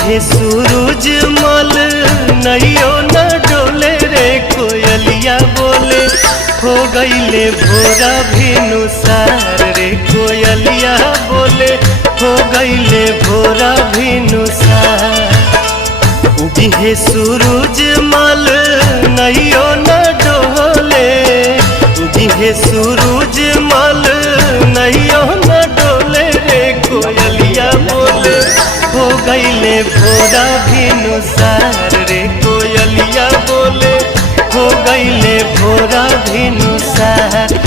हे सूरज मल नैयो न डोले रे कोयलिया बोले हो गईले भोरा भिनुसार रे कोयलिया बोले हो गईले भोरा भिनुसार। हे सूरज मल नैयो न डोले हे सूरज मल नैयो न डोले रे कोयलिया बोले हो गईले भोरा भिनुसार रे कोयलिया बोले हो गईले भोरा भिनुसार।